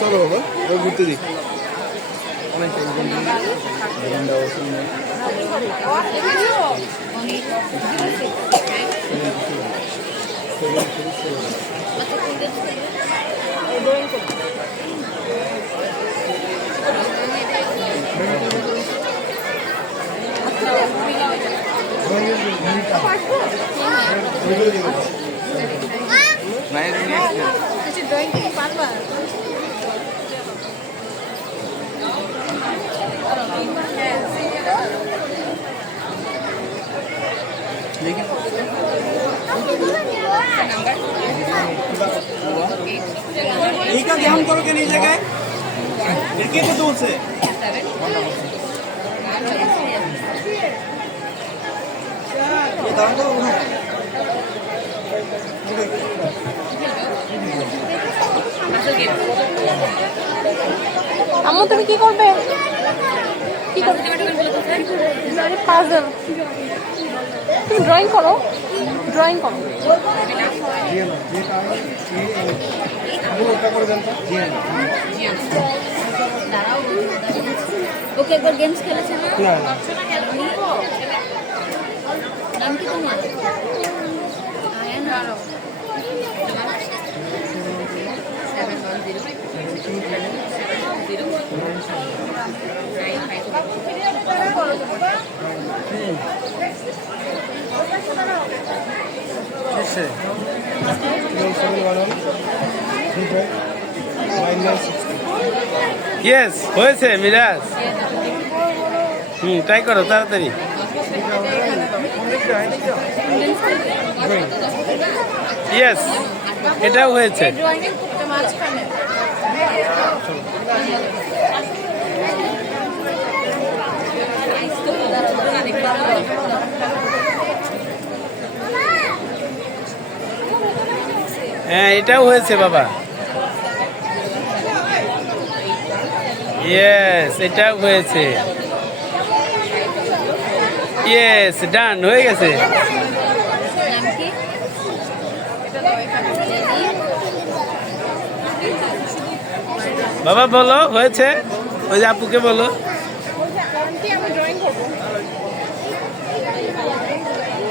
চলো বাবা ঘুরতে দিই অনেক এইটা ধ্যান করো কেন এই জায়গায় কে তো তুলছে আম্মু তুমি কি করবে? কি করবে? পাজল। তুমি ড্রয়িং করো, ড্রয়িং করো। ওকে একবার গেমস খেলেছে না? না নাম কি তোমার? আয়ান। ইয়েস হয়েছে মিরাজ। ট্রাই করো তাড়াতাড়ি। ইয়েস এটাও হয়েছে। হ্যাঁ এটাও হয়েছে বাবা। ইয়েস এটাও হয়েছে। ইয়েস ডান হয়ে গেছে। বাবা বলো হয়েছে, ওই যে আপুকে বলো।